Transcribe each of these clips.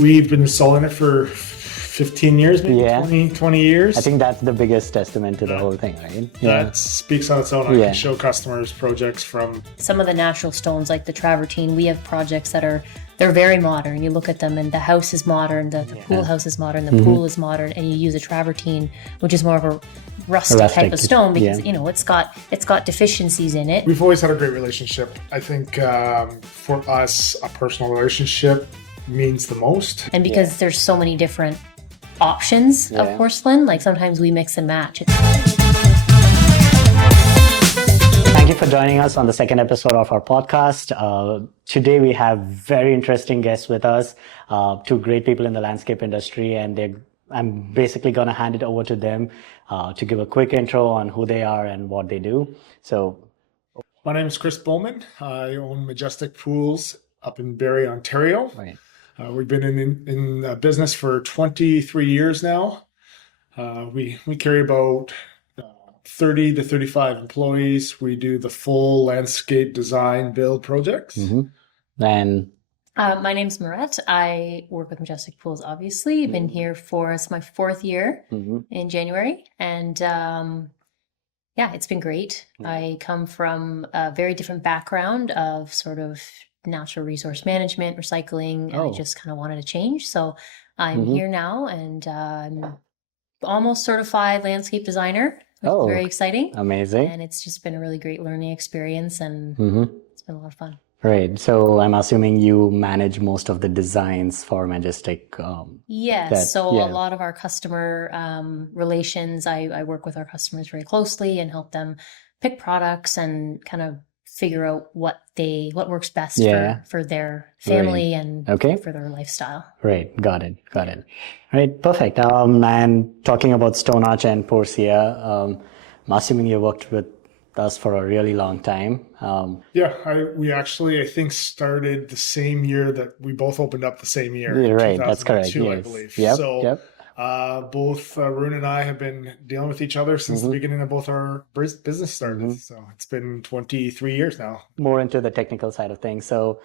We've been selling it for 15 years, maybe Yeah. 20 years. I think that's the biggest testament to the whole thing, right? That speaks on its own. I Yeah. can show customers projects from Some of the natural stones like the travertine, we have projects that they're very modern. You look at them and the house is modern, the pool house is modern, the pool is modern, and you use a travertine, which is more of a rustic type of stone because it's got deficiencies in it. We've always had a great relationship. I think for us, a personal relationship means the most. And because there's so many different options of porcelain, like sometimes we mix and match. Thank you for joining us on the second episode of our podcast. Today we have very interesting guests with us, two great people in the landscape industry, and I'm basically going to hand it over to them to give a quick intro on who they are and what they do. So, my name is Chris Bowman. I own Majestic Pools up in Barrie, Ontario. right. We've been in business for 23 years now. We carry about 30 to 35 employees. We do the full landscape design build projects. And My name's Marette. I work with Majestic Pools, obviously. I've been here it's my fourth year in January. And it's been great. I come from a very different background of sort of natural resource management, recycling, and I just kind of wanted to change. So I'm here now, and I'm almost certified landscape designer. It's very exciting. amazing. And it's just been a really great learning experience, and it's been a lot of fun. Right. So I'm assuming you manage most of the designs for Majestic. Yes. A lot of our customer relations, I work with our customers very closely and help them pick products and kind of figure out what works best for their family and for their lifestyle. Right. Got it. Right. Perfect. And talking about Stone Arch and Porcia, I'm assuming you worked with us for a really long time. We actually, I think, started the same year that we both opened up the same year. Yeah, right. That's correct. I Yes. believe. Yep. Both Arun and I have been dealing with each other since the beginning of both our business started. So it's been 23 years now. More into the technical side of things. So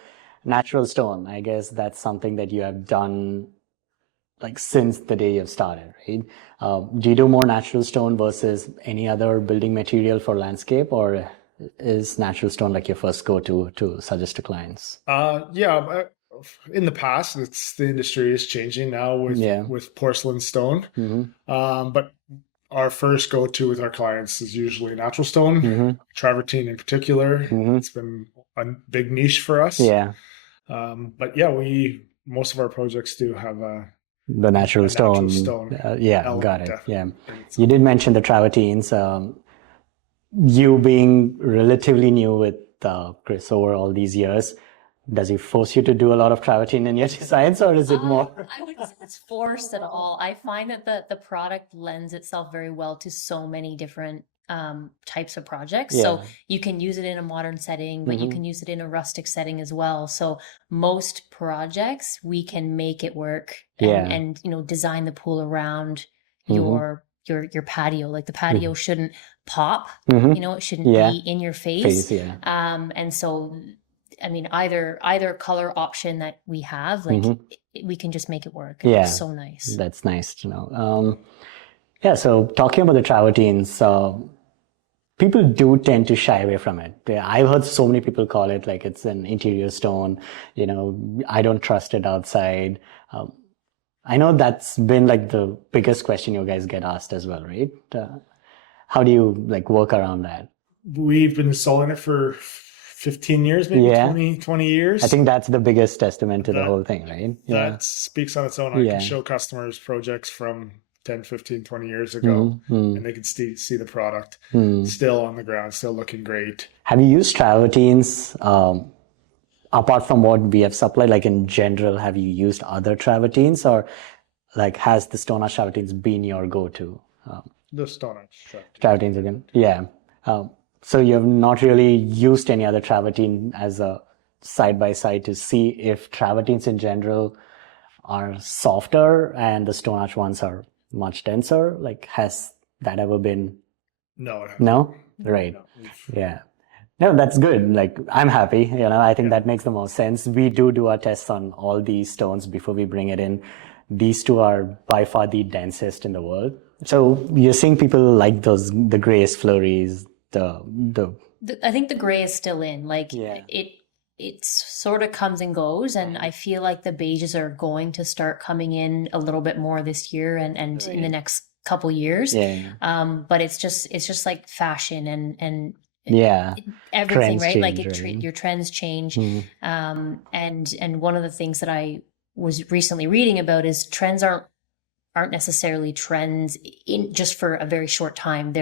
natural stone, I guess that's something that you have done like since the day you've started, right? Do you do more natural stone versus any other building material for landscape, or is natural stone like your first go-to to suggest to clients? In the past, the industry is changing now with porcelain stone. But our first go-to with our clients is usually natural stone, travertine in particular. It's been a big niche for us. Most of our projects do have the natural stone. Got it. Definitely. You did mention the travertines. You being relatively new with Chris over all these years, does he force you to do a lot of travertine in your designs, or is it more? I wouldn't say it's forced at all. I find that the product lends itself very well to so many different types of projects. So you can use it in a modern setting, but you can use it in a rustic setting as well. So most projects we can make it work and design the pool around your patio. Like the patio shouldn't pop, it shouldn't be in your face. And so I mean, either color option that we have, we can just make it work. It's so nice. That's nice to know. So talking about the travertines, people do tend to shy away from it. I've heard so many people call it like it's an interior stone. I don't trust it outside. I know that's been like the biggest question you guys get asked as well, right? How do you work around that? We've been selling it for 15 years, maybe 20 years. I think that's the biggest testament to the whole thing, right? That speaks on its own. I can show customers projects from 10, 15, 20 years ago, and they can see the product still on the ground, still looking great. Have you used travertines apart from what we have supplied? Like in general, have you used other travertines, or has the Stone Arch travertines been your go-to? The Stone Arch travertines again. So you have not really used any other travertine as a side-by-side to see if travertines in general are softer and the Stone Arch ones are much denser? Has that ever been? No. No? Right. No. Yeah. No, that's good. Like, I'm happy. I think that makes the most sense. We do our tests on all these stones before we bring it in. These two are by far the densest in the world. So you're seeing people like the grays flurries, I think the gray is still in. Like Yeah. it sort of comes and goes, and I feel like the beiges are going to start coming in a little bit more this year and in the next couple years. Yeah. But it's just like fashion and Yeah. everything, Trends right? Like change, right? your trends change. Mhm. And one of the things that I was recently reading about is trends aren't necessarily trends in just for a very short time.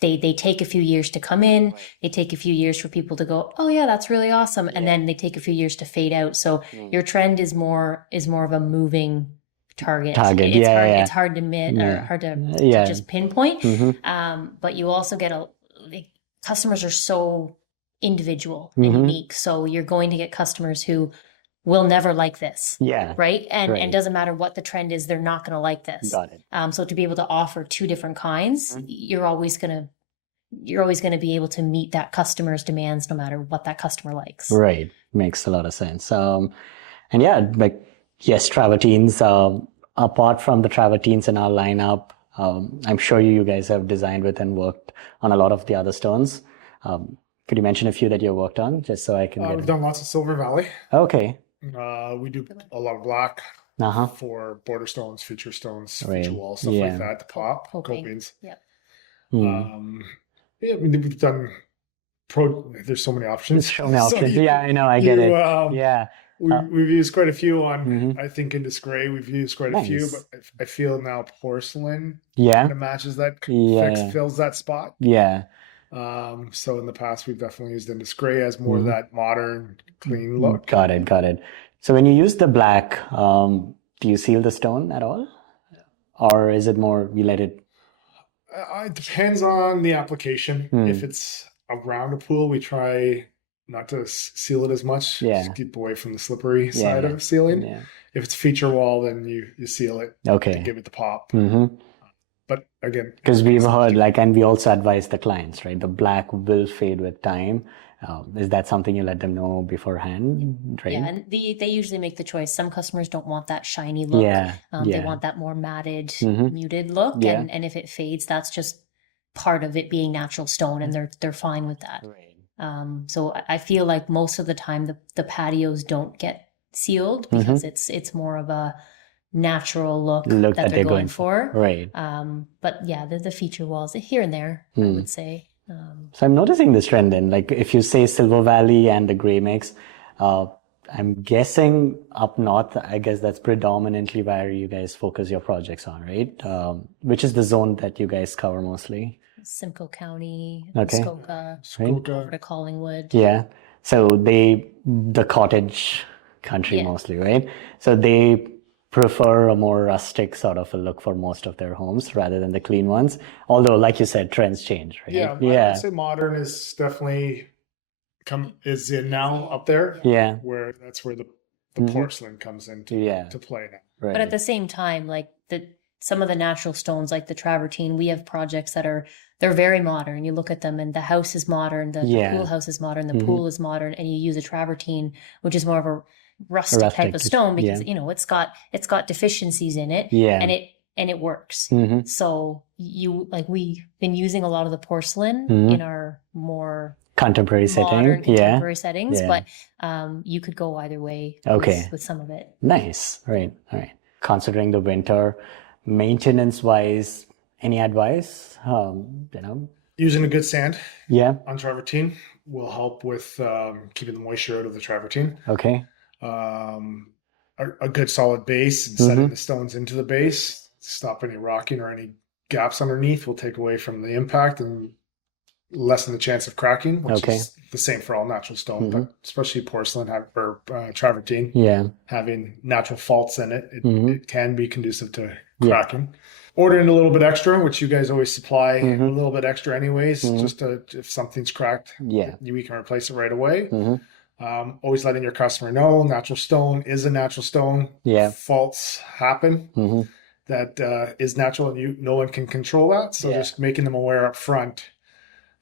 They take a few years to come in. They take a few years for people to go, oh yeah, that's really awesome, and then they take a few years to fade out. So your trend is more of a moving target. It's hard to hard to just pinpoint. But you also get customers are so individual and unique. So you're going to get customers who will never like this. Yeah. Right. And doesn't matter what the trend is, they're not going to like this. Got it. So to be able to offer two different kinds, you're always going to be able to meet that customer's demands no matter what that customer likes. Right. Makes a lot of sense. And yeah, like, yes, travertines, apart from the travertines in our lineup, I'm sure you guys have designed with and worked on a lot of the other stones. Could you mention a few that you worked on, just so I can get We've done lots of Silver Valley. Okay. We do a lot of black for border stones, feature stones, feature walls, stuff like that, to pop, copings. Yep. Yeah, I mean, we've done there's so many options. So many options. Yeah, I know. I get it. Yeah. We've used quite a few on, I think in this gray, we've used quite a few, but I feel now porcelain kind of matches that, fills that spot. Yeah. So in the past, we've definitely used Indus gray as more of that modern, clean look. Got it. So when you use the black, do you seal the stone at all? Or is it more, you let it? It depends on the application. If it's around a pool, we try not to seal it as much. Just keep away from the slippery side of sealing. Yeah. If it's feature wall, then you seal it. Okay. To give it the pop. But again, because we've heard, like, and we also advise the clients, right? The black will fade with time. Is that something you let them know beforehand? Right? Yeah, and they usually make the choice. Some customers don't want that shiny look. They want that more matted, muted look. And if it fades, that's just part of it being natural stone, and they're fine with that. Right. So I feel like most of the time the patios don't get sealed because it's more of a natural look that they're going for. Right. But yeah, the feature walls here and there, I would say. So I'm noticing this trend then, like if you say Silver Valley and the gray mix, I'm guessing up north, I guess that's predominantly where you guys focus your projects on, right? Which is the zone that you guys cover mostly? Simcoe County, Skoka, over to Collingwood. Yeah. So the cottage country mostly, right? So they prefer a more rustic sort of a look for most of their homes rather than the clean ones. Although, like you said, trends change, right? Yeah. I would say modern is definitely is in now up there. Yeah. Where that's where the porcelain comes into to play now. Right. But at the same time, like some of the natural stones, like the travertine, we have projects that they're very modern. You look at them and the house is modern, the pool house is modern, the pool is modern, and you use a travertine, which is more of a rustic type of stone because it's got deficiencies in it, and it works. So we've been using a lot of the porcelain in our more contemporary settings, but you could go either way with some of it. Nice. Right. All right. Considering the winter, maintenance wise, any advice? Using a good sand on travertine will help with keeping the moisture out of the travertine. Okay. A good solid base and setting the stones into the base, stop any rocking or any gaps underneath, will take away from the impact and lessen the chance of cracking, which is the same for all natural stone, but especially porcelain or travertine. Having natural faults in it, it can be conducive to cracking. Ordering a little bit extra, which you guys always supply a little bit extra anyways, just if something's cracked, we can replace it right away. Always letting your customer know natural stone is a natural stone. Faults happen. That is natural, and no one can control that. So just making them aware up front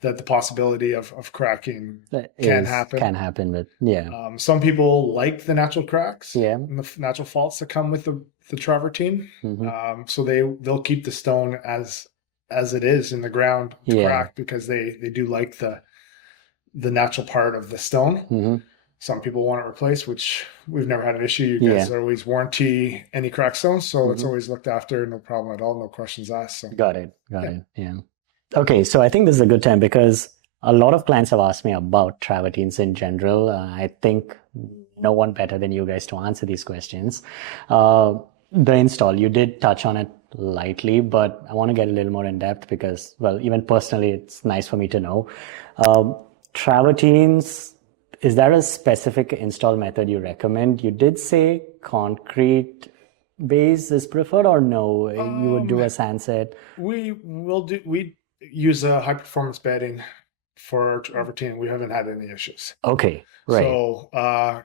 that the possibility of cracking can happen. Can happen, but yeah. Some people like the natural cracks, Yeah. and the natural faults that come with the travertine. Mm-hmm. So they'll keep the stone as it is in the ground cracked because they do like the natural part of the stone. Mm-hmm. Some people want it replaced, which we've never had an issue. You guys always warranty any cracked stones, so it's always looked after, no problem at all, no questions asked. So Got it. Yeah. Okay, so I think this is a good time because a lot of clients have asked me about travertines in general. I think no one better than you guys to answer these questions. The install, you did touch on it lightly, but I want to get a little more in depth because, well, even personally, it's nice for me to know. Travertines, is there a specific install method you recommend? You did say concrete base is preferred, or no? You would do a sandset? We use a high performance bedding for our travertine. We haven't had any issues. Okay, right. So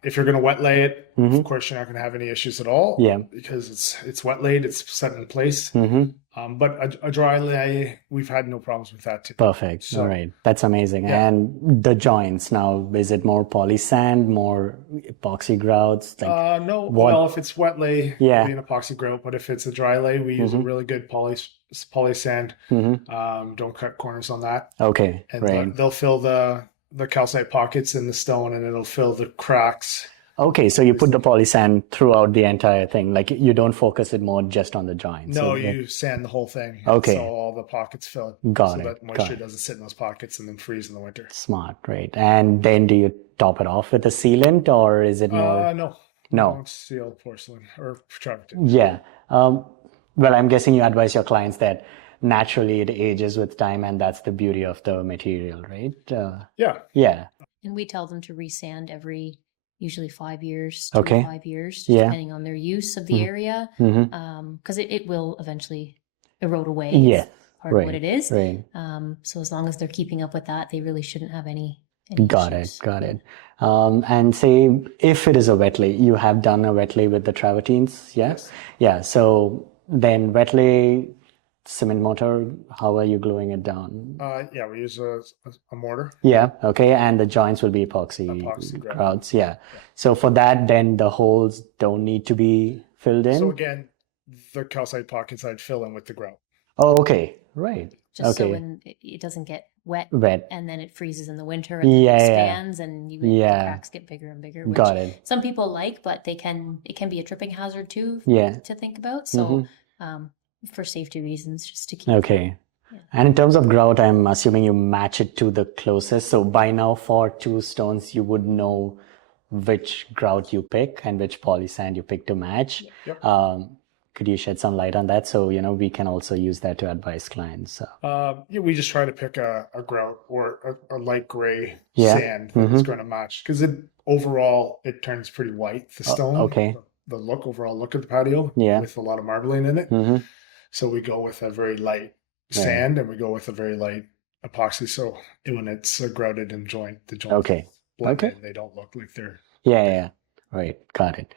if you're going to wet lay it, of course you're not going to have any issues at all. Yeah, because it's wet laid, it's set in place. But a dry lay, we've had no problems with that too. Perfect. So, all right, that's amazing. Yeah. And the joints now, is it more poly sand, more epoxy grouts? Like, no. Well, if it's wet lay, it'll be an epoxy grout. But if it's a dry lay, we use a really good poly sand. Don't cut corners on that. Okay, and they'll fill the calcite pockets in the stone, and it'll fill the cracks. Okay, so you put the poly sand throughout the entire thing. Like you don't focus it more just on the joints. No, you sand the whole thing. Okay. So all the pockets fill. Got it. So that moisture doesn't sit in those pockets and then freeze in the winter. Smart, right. And then do you top it off with a sealant, or is it more? No. No. Sealed porcelain or travertine. Yeah. Well, I'm guessing you advise your clients that naturally it ages with time, and that's the beauty of the material, right? Yeah. And we tell them to resand every usually 5 years, 5 years, depending on their use of the area, because it will eventually erode away. It's part of what it is. Right. So as long as they're keeping up with that, they really shouldn't have any Got issues. it. And say if it is a wet lay, you have done a wet lay with the travertines, yes? Yeah. So then wet lay, cement mortar, how are you gluing it down? We use a mortar. Yeah, okay, and the joints will be epoxy grouts. Yeah. So for that, then the holes don't need to be filled in? So again, the calcite pockets I'd fill in with the grout. Oh, okay, right. Just so when it doesn't get wet, and then it freezes in the winter and then it expands and the cracks get bigger and bigger, which some people like, but it can be a tripping hazard too to think about. So for safety reasons, just to keep And in terms of grout, I'm assuming you match it to the closest. So by now, for 2 stones, you would know which grout you pick and which poly sand you pick to match. Could you shed some light on that so we can also use that to advise clients? We just try to pick a grout or a light gray sand that's going to match, because overall it turns pretty white, the stone. The overall look of the patio with a lot of marbling in it. So we go with a very light sand and we go with a very light epoxy. So when it's grouted and the joints blend in, they don't look like they're... Right. Got it.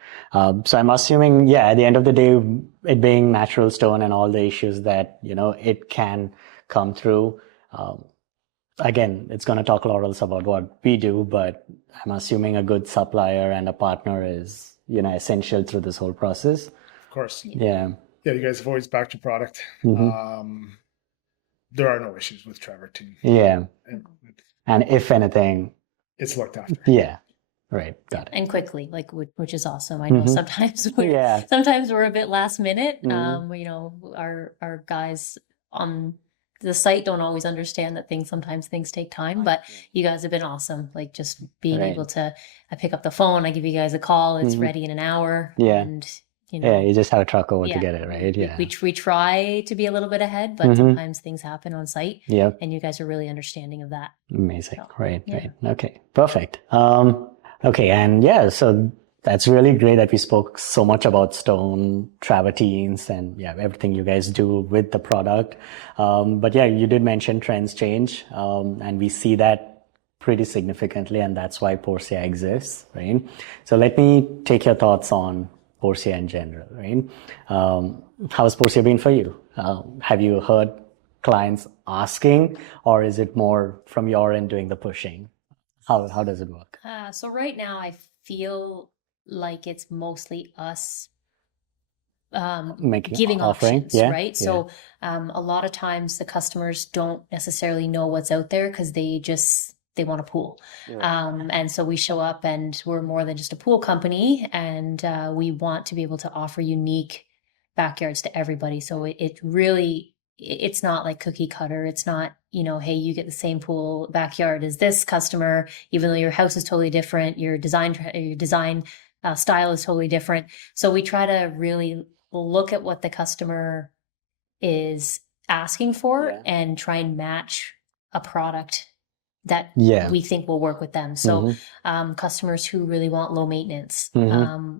So I'm assuming, at the end of the day, it being natural stone and all the issues that, it can come through. Again, it's going to talk a lot also about what we do, but I'm assuming a good supplier and a partner is, essential through this whole process. Of course. Yeah, you guys have always backed your product. There are no issues with travertine. And if anything, it's looked after. Right, got it. And quickly, which is awesome. I know sometimes we're a bit last minute. Our guys on the site don't always understand that sometimes things take time, but you guys have been awesome. Like just being able to, I pick up the phone, I give you guys a call, it's ready in an hour. And you just have a truck over to get it, right? We try to be a little bit ahead, but sometimes things happen on site. And you guys are really understanding of that. Amazing. So, right. Okay, perfect. So that's really great that we spoke so much about stone, travertines, and everything you guys do with the product. But you did mention trends change, and we see that pretty significantly, and that's why Porcia exists, right? So let me take your thoughts on Porcia in general, right? How has Porcia been for you? Have you heard clients asking, or is it more from your end doing the pushing? How does it work? So right now I feel like it's mostly us Making giving offering, options, right? So a lot of times the customers don't necessarily know what's out there because they want a pool. And so we show up and we're more than just a pool company, and we want to be able to offer unique backyards to everybody. So it's not like cookie cutter. It's not, hey, you get the same pool backyard as this customer, even though your house is totally different. Your design style is totally different. So we try to really look at what the customer is asking for and try and match a product that we think will work with them. So customers who really want low maintenance,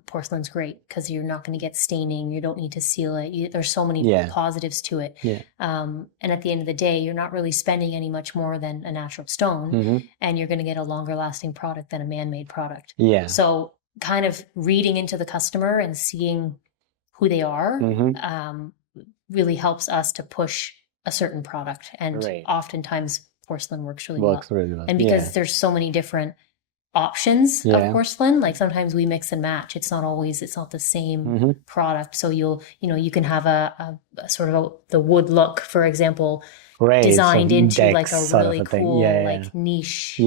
porcelain's great because you're not going to get staining. You don't need to seal it. There's so many positives to it. And at the end of the day, you're not really spending any much more than a natural stone, and you're going to get a longer lasting product than a man-made product. So kind of reading into the customer and seeing who they are really helps us to push a certain product. And oftentimes porcelain works really well. And because there's so many different options of porcelain, like sometimes we mix and match. It's not the same product. So you can have a sort of the wood look, for example, designed into like a really cool like niche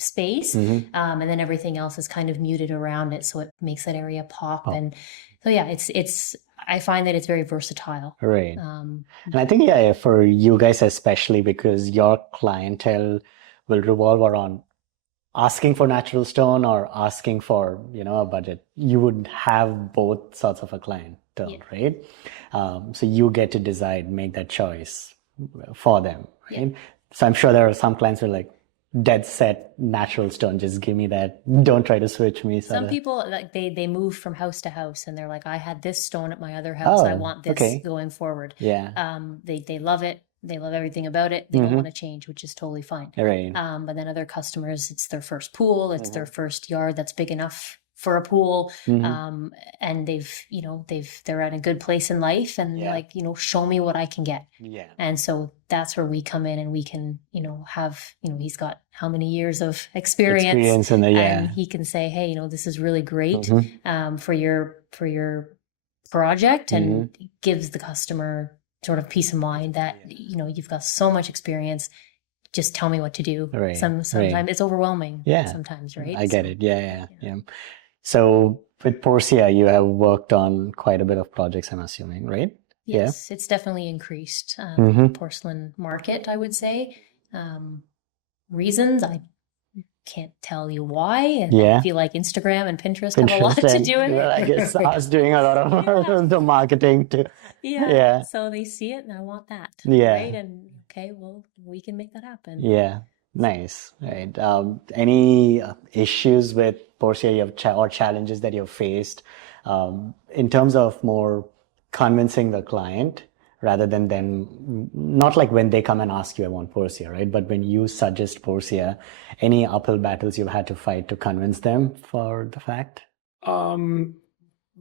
space, and then everything else is kind of muted around it, so it makes that area pop. And so it's I find that it's very versatile, and I think for you guys especially, because your clientele will revolve around asking for natural stone or asking for a budget. You would have both sorts of a clientele, right? So you get to decide, make that choice for them, right? So I'm sure there are some clients who are like, dead set natural stone, just give me that, don't try to switch me. Some people like they move from house to house and they're like, I had this stone at my other house, I want this going forward. They love it, they love everything about it, they don't want to change, which is totally fine. But then other customers, it's their first pool, it's their first yard that's big enough for a pool, and they're at a good place in life, and like, show me what I can get. And so that's where we come in, and we can have he's got how many years of experience in the, and he can say, hey, this is really great for your project, and gives the customer sort of peace of mind that you've got so much experience, just tell me what to do. Sometimes it's overwhelming. Sometimes, right? I get it. Yeah. So with Porcia, you have worked on quite a bit of projects, I'm assuming, right? Yes, it's definitely increased the porcelain market, I would say. Reasons, I can't tell you why. And I feel like Instagram and Pinterest have a lot to do with it. I guess I was doing a lot of the marketing too. So they see it and I want that. Right? And okay, well, we can make that happen. Nice. Right. Any issues with Porcia you have or challenges that you've faced in terms of more convincing the client rather than them, not like when they come and ask you, I want Porcia, right? But when you suggest Porcia, any uphill battles you've had to fight to convince them for the fact? A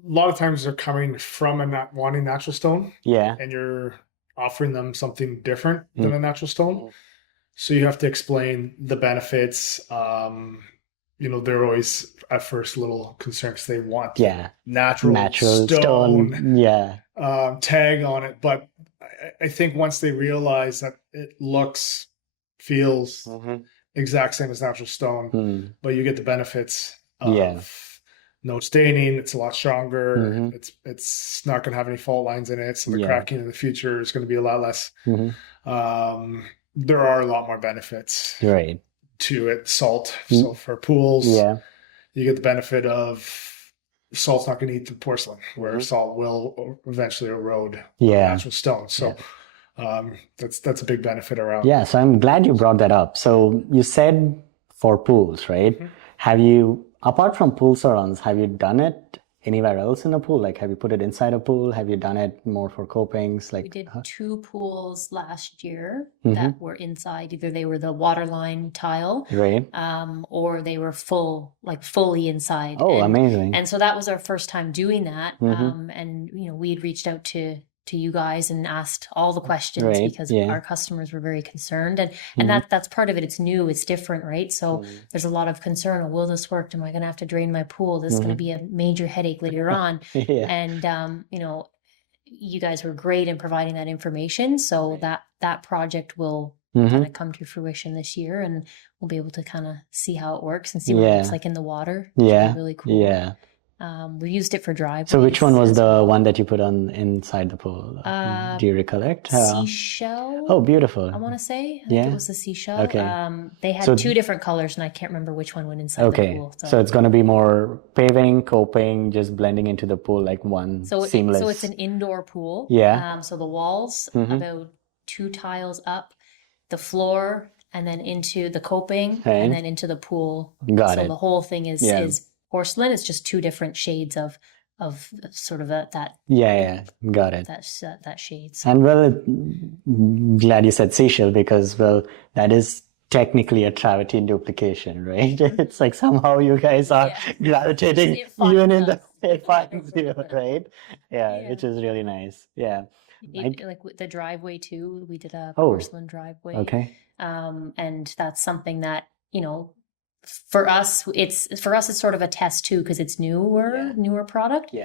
lot of times they're coming from wanting natural stone. And you're offering them something different than a natural stone. So you have to explain the benefits. They're always at first a little concerned because they want natural stone tag on it. But I think once they realize that it looks, feels exact same as natural stone, but you get the benefits of no staining, it's a lot sronger, it's not going to have any fault lines in it, so the cracking in the future is going to be a lot less. There are a lot more benefits to it. Salt. So for pools, you get the benefit of salt's not going to eat the porcelain, where salt will eventually erode natural stone. So that's a big benefit around. So I'm glad you brought that up. So you said for pools, right? Have you, apart from pool surrounds, have you done it anywhere else in a pool? Like, have you put it inside a pool? Have you done it more for copings? Like, we did 2 pools last year that were inside. Either they were the waterline tile, or they were fully inside. Amazing. And so that was our first time doing that. And we had reached out to to you guys and asked all the questions because our customers were very concerned, and that's part of it. It's new, it's different, right? So there's a lot of concern. Oh, will this work? Am I going to have to drain my pool? This is going to be a major headache later on. And you know, you guys were great in providing that information. So that project will kind of come to fruition this year, and we'll be able to kind of see how it works and see what it looks like in the water. Which would be really cool. We used it for driveways. So which one was the one that you put on inside the pool? Do you recollect? Seashell. Oh, beautiful. I want to say. I think it was the seashell. Okay. They had two different colors, and I can't remember which one went inside the pool. So it's going to be more paving, coping, just blending into the pool like one seamless. So it's an indoor pool. Yeah. So the walls, about 2 tiles up, the floor, and then into the coping, and then into the pool. Got it. So the whole thing is porcelain. It's just 2 different shades of sort of that. Got it. That shades. And well, glad you said seashell, because that is technically a travertine duplication, right? It's like somehow you guys are gravitating even in the it finds you, right? Yeah, which is really nice. Yeah. Like with the driveway too, we did a porcelain driveway. Okay. And that's something that, you know, for us it's sort of a test too, because it's newer product.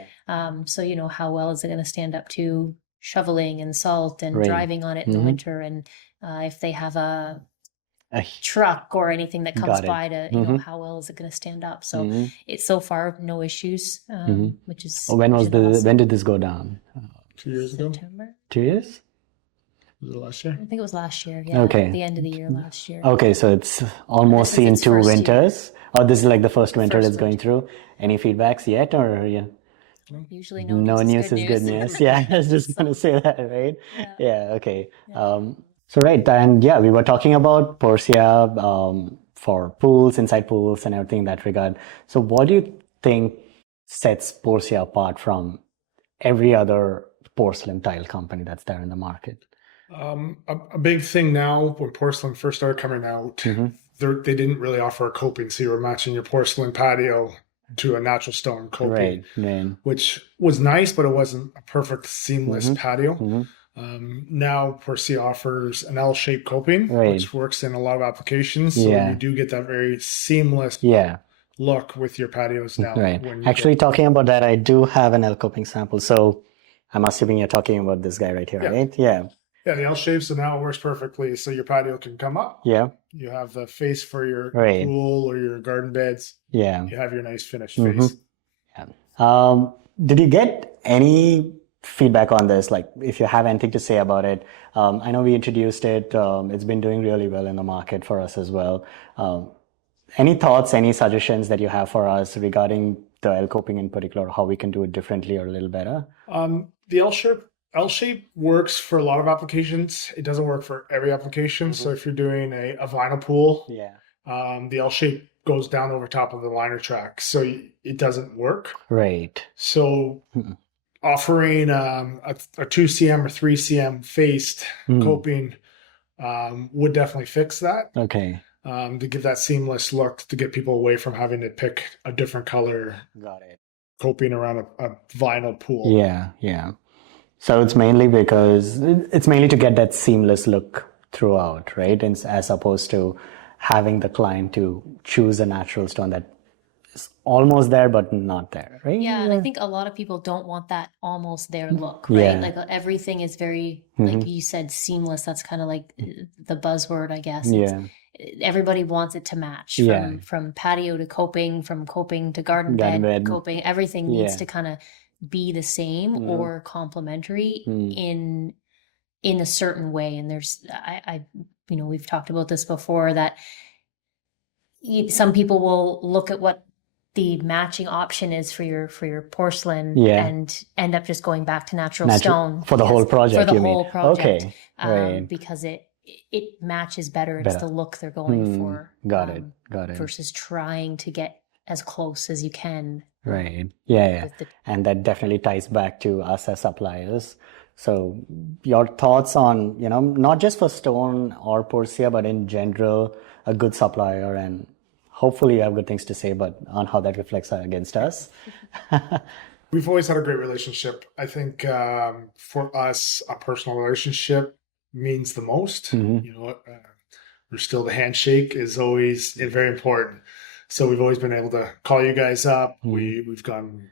So you know, how well is it going to stand up to shoveling and salt and driving on it in the winter, and if they have a truck or anything that comes by to, you know, how well is it going to stand up? So it's so far no issues, which is when did this go down? 2 years ago. September. 2 years? Was it last year? I think it was last year. Yeah. Okay. At the end of the year last year. Okay, so it's almost seen 2 winters. Oh, this is like the first winter it's going through. Any feedbacks yet, or usually no news is good news. Yeah, I was just gonna say that, right? Yeah. Okay. So right, and we were talking about Porcia for pools, inside pools, and everything in that regard. So what do you think sets Porcia apart from every other porcelain tile company that's there in the market? A big thing now, when porcelain first started coming out, they didn't really offer a coping, so you were matching your porcelain patio to a natural stone coping, which was nice, but it wasn't a perfect seamless patio. Now Porcia offers an L-shaped coping, which works in a lot of applications, so you do get that very seamless look with your patios now. Actually, talking about that, I do have an L coping sample, so I'm assuming you're talking about this guy right here, right? Yeah, the L shape, so now it works perfectly. So your patio can come up. Yeah. You have the face for your pool or your garden beds. Yeah. You have your nice finished face. Yeah. Did you get any feedback on this? Like, if you have anything to say about it. I know we introduced it. It's been doing really well in the market for us as well. Any thoughts, any suggestions that you have for us regarding the L coping in particular, how we can do it differently or a little better? The L-shape works for a lot of applications. It doesn't work for every application. So if you're doing a vinyl pool, the L-shape goes down over top of the liner track, so it doesn't work. Right. So offering a 2 cm or 3 cm faced coping would definitely fix that. Okay. To give that seamless look, to get people away from having to pick a different color coping around a vinyl pool. Yeah. So it's mainly to get that seamless look throughout, right? And as opposed to having the client to choose a natural stone that is almost there but not there, right? Yeah, and I think a lot of people don't want that almost there look, right? Like everything is very, like you said, seamless. That's kind of like the buzzword, I guess. Everybody wants it to match from patio to coping, from coping to garden bed, coping. Everything needs to kind of be the same or complementary in a certain way. And there's, I we've talked about this before, that some people will look at what the matching option is for your porcelain and end up just going back to natural stone for the whole project. For the whole project, because it matches better. It's the look they're going for. Got it. Versus trying to get as close as you can. Right. Yeah. And that definitely ties back to us as suppliers. So your thoughts on, not just for stone or Porcia, but in general, a good supplier, and hopefully you have good things to say, but on how that reflects against us. We've always had a great relationship. I think for us, a personal relationship means the most. You know, we're still the handshake is always very important. So we've always been able to call you guys up. We've gone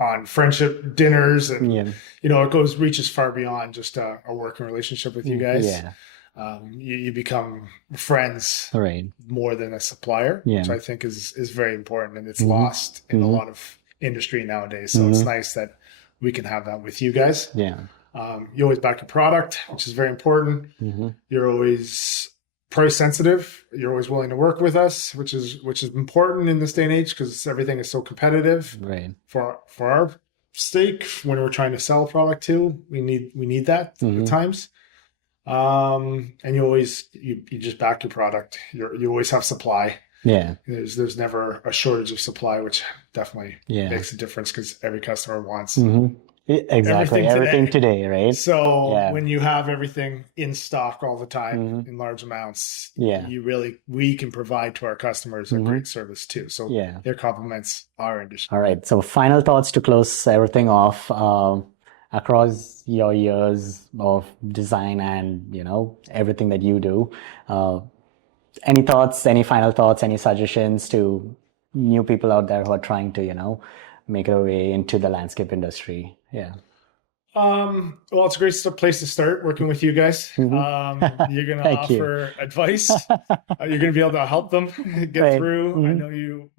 on friendship dinners, and you know, it reaches far beyond just a working relationship with you guys. Yeah. You become friends more than a supplier, which I think is very important, and it's lost in a lot of industry nowadays. So it's nice that we can have that with you guys. Yeah. You always back your product, which is very important. You're always price sensitive. You're always willing to work with us, which is important in this day and age because everything is so competitive. For our sake, when we're trying to sell a product too, we need that at times. And you just back your product. You always have supply. Yeah. There's never a shortage of supply, which definitely makes a difference because every customer wants exactly everything today, right? So when you have everything in stock all the time in large amounts, we can provide to our customers a great service too. So it complements our industry. All right. So final thoughts to close everything off. Across your years of design and, you know, everything that you do, any thoughts, any final thoughts, any suggestions to new people out there who are trying to, you know, make their way into the landscape industry? Yeah. Well, it's a great place to start working with you guys. You're going to offer advice. You're going to be able to help them get through.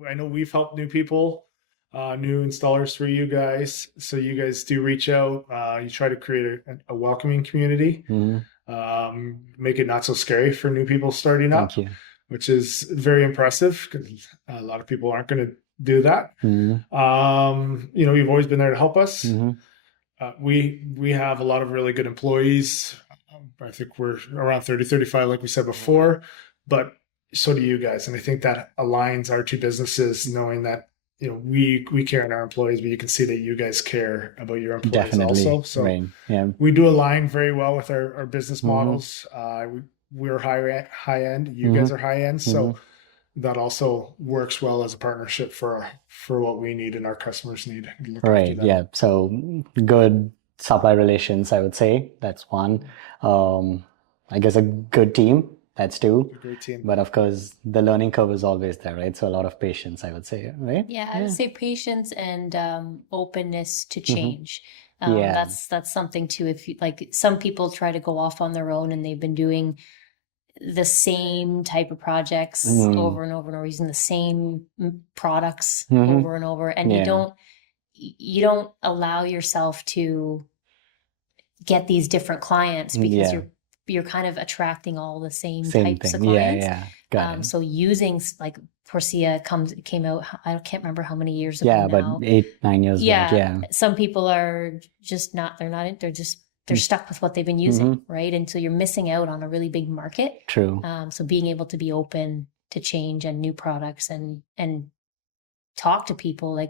I know we've helped new people, new installers through you guys. So you guys do reach out. You try to create a welcoming community. Make it not so scary for new people starting up, which is very impressive because a lot of people aren't going to do that. You know, you've always been there to help us. We have a lot of really good employees. I think we're around 30, 35, like we said before, but so do you guys. And I think that aligns our two businesses, knowing that, you know, we care in our employees, but you can see that you guys care about your employees also. So we do align very well with our business models. We're high end, you guys are high end. So that also works well as a partnership for what we need and our customers need. Right. Yeah. So good supply relations, I would say. That's one. I guess a good team. That's two. A great team. But of course, the learning curve is always there, right? So a lot of patience, I would say, right? Yeah, I would say patience and openness to change. That's something too. If you, like, some people try to go off on their own and they've been doing the same type of projects over and over and over, using the same products over and over, and you don't allow yourself to get these different clients because you're kind of attracting all the same types of clients. So using, like, Porcia came out, I can't remember how many years ago now. But 8-9 years back. Some people are just they're stuck with what they've been using, right? And so you're missing out on a really big market. True. So being able to be open to change and new products and talk to people, like,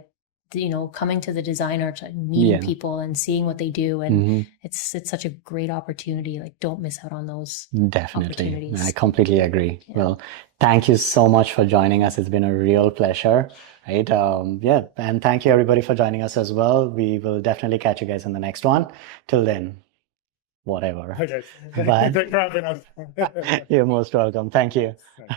you know, coming to the designer, meeting people and seeing what they do. And it's such a great opportunity. Like, don't miss out on those opportunities. I completely agree. Yeah. Well, thank you so much for joining us. It's been a real pleasure. Right. And thank you everybody for joining us as well. We will definitely catch you guys in the next one. Till then, whatever. Okay. Bye. You're most welcome. Thank you.